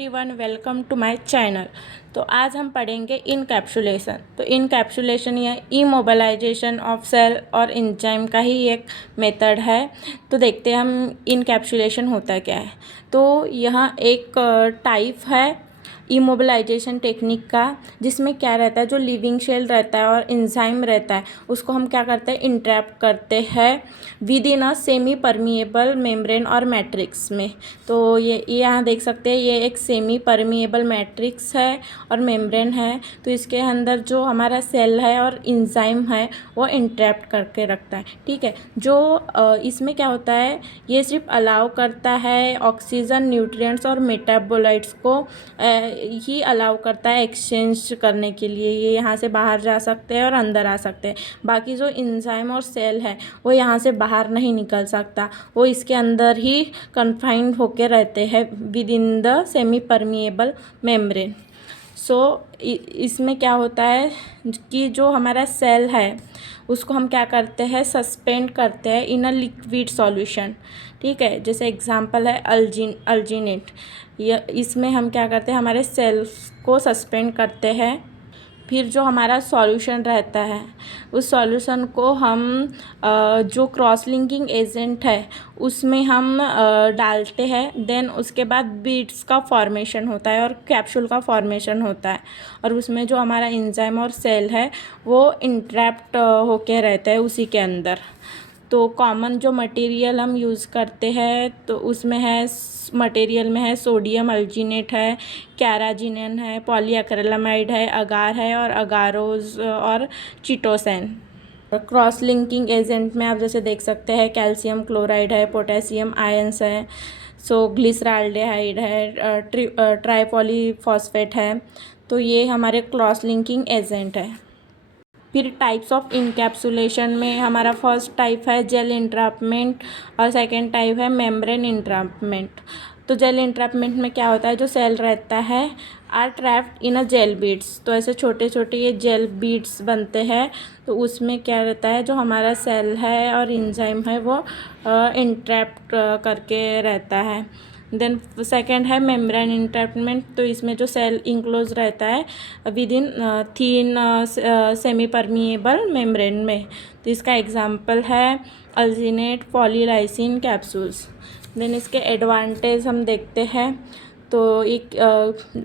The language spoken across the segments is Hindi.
Everyone, welcome to my channel. तो आज हम पढ़ेंगे इनकैप्सुलेशन। तो इनकैप्सुलेशन या इमोबिलाइजेशन ऑफ सेल और एंजाइम का ही एक मेथड है। तो देखते हैं हम इनकैप्सुलेशन होता क्या है। तो यहाँ एक टाइप है इमोबिलाइजेशन टेक्निक का, जिसमें क्या रहता है, जो लिविंग सेल रहता है और एंजाइम रहता है उसको हम क्या करते हैं, इंट्रैप करते हैं with in a semi permeable membrane और मैट्रिक्स में। तो ये यहाँ देख सकते हैं, ये एक सेमी परमिएबल मैट्रिक्स है और मेम्ब्रेन है। तो इसके अंदर जो हमारा सेल है और एंजाइम है वो इंट्रैप करके रखता है। ठीक है, जो इसमें क्या होता है, ये सिर्फ अलाउ करता है ऑक्सीजन, न्यूट्रिएंट्स और मेटाबोलाइट्स को ही अलाउ करता है एक्सचेंज करने के लिए। ये यहाँ से बाहर जा सकते हैं और अंदर आ सकते हैं। बाकी जो एंजाइम और सेल है वो यहाँ से बाहर नहीं निकल सकता, वो इसके अंदर ही कन्फाइंड होके रहते हैं within the semi permeable membrane. So इसमें क्या होता है कि जो हमारा सेल है उसको हम क्या करते हैं, सस्पेंड करते हैं इन अ लिक्विड सॉल्यूशन। ठीक है, जैसे एग्जांपल है अल्जीनेट। इसमें हम क्या करते हैं, हमारे सेल्स को सस्पेंड करते हैं। फिर जो हमारा सॉल्यूशन रहता है उस सॉल्यूशन को हम जो क्रॉस लिंकिंग एजेंट है उसमें हम डालते हैं। देन उसके बाद बीड्स का फॉर्मेशन होता है और कैप्सूल का फॉर्मेशन होता है, और उसमें जो हमारा एंजाइम और सेल है वो इंट्रैप्ट होके रहता है उसी के अंदर। तो कॉमन जो मटेरियल हम यूज़ करते हैं तो उसमें है, मटेरियल में है सोडियम अल्जीनेट है, कैराजिनेन है, पॉलीएक्रिलामाइड है, अगार है और अगारोज और चिटोसैन। क्रॉस लिंकिंग एजेंट में आप जैसे देख सकते हैं कैल्शियम क्लोराइड है, पोटेशियम आयंस है, सो ग्लिसराल्डेहाइड है, ट्राइपॉलीफॉस्फेट है। तो ये हमारे क्रॉस लिंकिंग एजेंट है। फिर टाइप्स ऑफ इनकैप्सुलेशन में हमारा फर्स्ट टाइप है जेल इंट्रैपमेंट और सेकंड टाइप है मेम्ब्रेन इंट्रैपमेंट। तो जेल इंट्रैपमेंट में क्या होता है, जो सेल रहता है are trapped in a gel beads. तो ऐसे छोटे छोटे ये जेल बीड्स बनते हैं। तो उसमें क्या रहता है, जो हमारा सेल है और एंजाइम है वो इंट्रैप्ड करके रहता है। देन सेकेंड है मेम्ब्रेन इंट्रैपमेंट। तो इसमें जो सेल इंक्लोज रहता है with in thin semi permeable membrane में। तो इसका एग्जांपल है अल्जीनेट, पॉलीलाइसिन कैप्सूल्स। देन इसके एडवांटेज हम देखते हैं। तो एक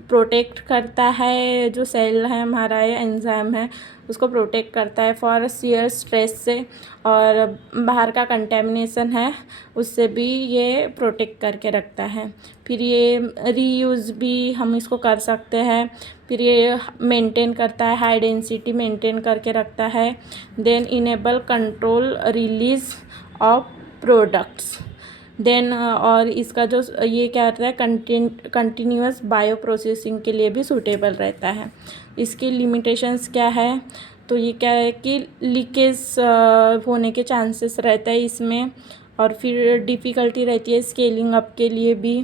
प्रोटेक्ट करता है, जो सेल है हमारा या एंजाइम है उसको प्रोटेक्ट करता है फॉर शियर स्ट्रेस से, और बाहर का कंटेमिनेशन है उससे भी ये प्रोटेक्ट करके रखता है। फिर ये रीयूज़ भी हम इसको कर सकते हैं। फिर ये मेंटेन करता है, हाई डेंसिटी मेंटेन करके रखता है। Then enable control release of products. Then और इसका जो ये क्या रहता है, कंटिन्यूअस बायो प्रोसेसिंग के लिए भी सूटेबल रहता है। इसकी लिमिटेशंस क्या है, तो ये क्या है कि लीकेज होने के चांसेस रहता है इसमें, और फिर डिफ़िकल्टी रहती है स्केलिंग अप के लिए भी,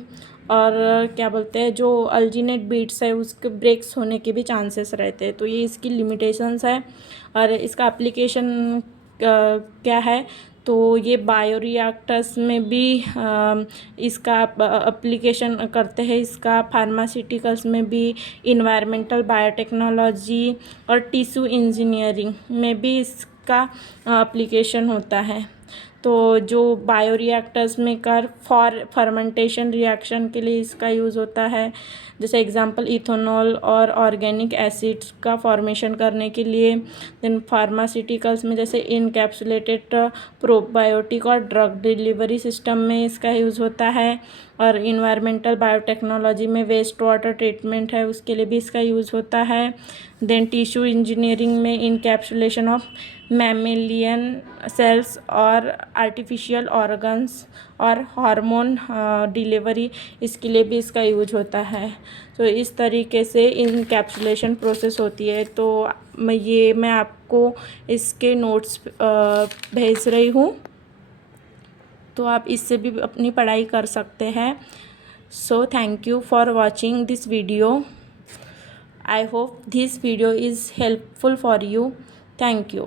और क्या बोलते हैं, जो अल्जीनेट बीट्स है उसके ब्रेक्स होने के भी चांसेस रहते हैं। तो ये इसकी लिमिटेशंस है। और इसका एप्लीकेशन क्या है, तो ये बायोरिएक्टर्स में भी इसका एप्लीकेशन करते हैं। इसका फार्मास्यूटिकल्स में भी, इन्वायरमेंटल बायोटेक्नोलॉजी और टिश्यू इंजीनियरिंग में भी इसका एप्लीकेशन होता है। तो जो बायोरिएक्टर्स में कर फर्मेंटेशन रिएक्शन के लिए इसका यूज़ होता है। जैसे एग्जांपल इथेनॉल और ऑर्गेनिक एसिड्स का फॉर्मेशन करने के लिए। देन फार्मास्यूटिकल्स में जैसे इनकैप्सुलेटेड प्रोबायोटिक और ड्रग डिलीवरी सिस्टम में इसका यूज़ होता है। और इन्वायरमेंटल बायोटेक्नोलॉजी में वेस्ट वाटर ट्रीटमेंट है उसके लिए भी इसका यूज़ होता है। देन टिश्यू इंजीनियरिंग में इनकैप्सुलेशन ऑफ मैमेलियन सेल्स और आर्टिफिशियल ऑर्गन्स और हार्मोन डिलीवरी, इसके लिए भी इसका यूज होता है। तो इस तरीके से इनकैप्सुलेशन प्रोसेस होती है। तो मैं आपको इसके नोट्स भेज रही हूँ, तो आप इससे भी अपनी पढ़ाई कर सकते हैं। So thank you for watching this video. I hope this video is helpful for you. Thank you.